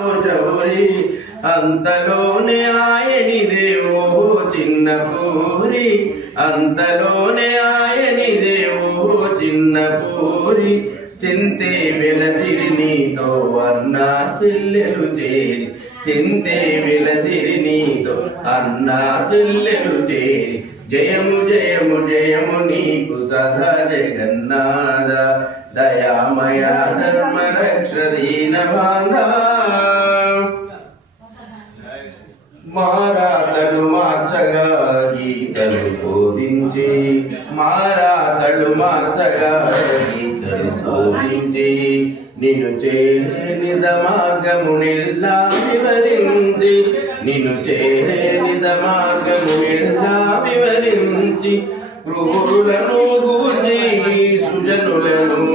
చౌరి అంతలోనే ఆయనిదేవో చిన్న పూరి. అంతలోనే ఆయనిదేవో చిన్న పూరి. చింతే వెలసిరి నీతో అన్న చెల్లెలు చేరి. చింతే వెలసిరి నీతో అన్న చెల్లెలు చేరి. జయము జయము జయము నీకు సదా జగన్నాథ. దయామయ ధర్మ రక్ష దీన మారాతలు మార్చగా గీతలు బోధించి మారాతలు మార్చగా గీతలు బోధించి నిన్ను చేరే నిజ మార్గము నిల్లా వివరించి నిన్ను చేరే నిజ మార్గము నిల్లా వివరించి క్రూరులను గూర్చి సుజనులను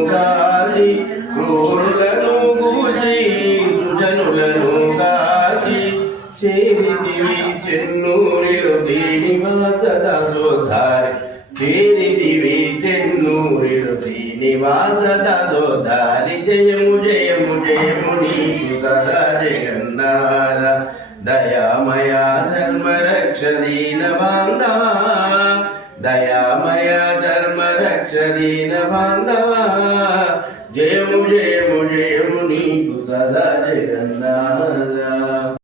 దాసోధారి చేరిదివి చెన్నూరిలో శ్రీనివాస దాసోధారి జయము జయము జయము నీకు సదా జగన్నాథ. దయామయ ధర్మ రక్ష దీన బాంధవ దయామయ ధర్మ రక్ష దీన బాంధవ జయము జయము జయము నీకు సదా జగన్నాథ.